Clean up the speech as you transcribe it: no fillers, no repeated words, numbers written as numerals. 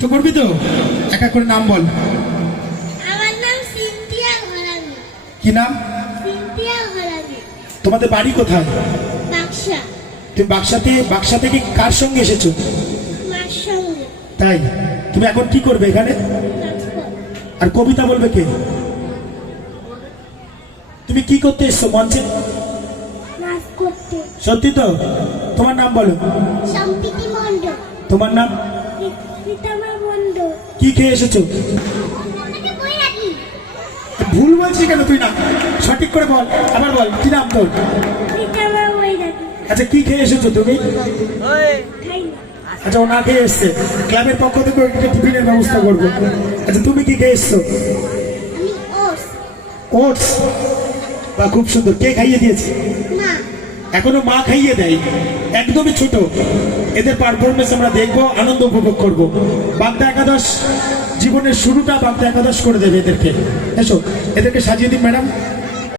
তো করবি তো? এক এক করে নাম বল। আমার নাম সিনথিয়া ঘরামি। কি নাম? সিনথিয়া ঘরামি। তোমাদের বাড়ি কোথায়? বাক্সা। তুমি বাক্সা থেকে কার সঙ্গে এসেছো? মার সঙ্গে। তাই? তুমি এখন কি করবে এখানে? আর কবিতা বলবে কে? তুমি কি করতে এসছো মঞ্চে? নাচ করতে। সত্যি তো? তোমার নাম বলো। সম্প্রীতি মণ্ডল। তোমার নাম? রীতামা মণ্ডল। কি খেয়ে এসেছো? ভুল বলছিস কেন তুই? না সঠিক করে বল, আবার বল কি নাম তোর? রীতামা বৈরাগী। আচ্ছা কি খেয়ে এসেছো তুমি? খাই না। আচ্ছা ও না খেয়ে এসছে, ক্লাবের পক্ষ থেকে একটা টিফিনের ব্যবস্থা করবো। আচ্ছা তুমি কি খেয়ে এসছো? আমি ওটস। ওটস? বা খুব সুন্দর। কে খাইয়ে দিয়েছে? মা। এখনো মা খাইয়ে দেয়? একদমই ছোট। এদের পারফরমেন্স আমরা দেখবো, আনন্দ উপভোগ করবো। বাগদা একাদশ জীবনের শুরুটা বাগদা একাদশ করে দেবে এদেরকে। এসো এদেরকে সাজিয়ে দিন ম্যাডাম।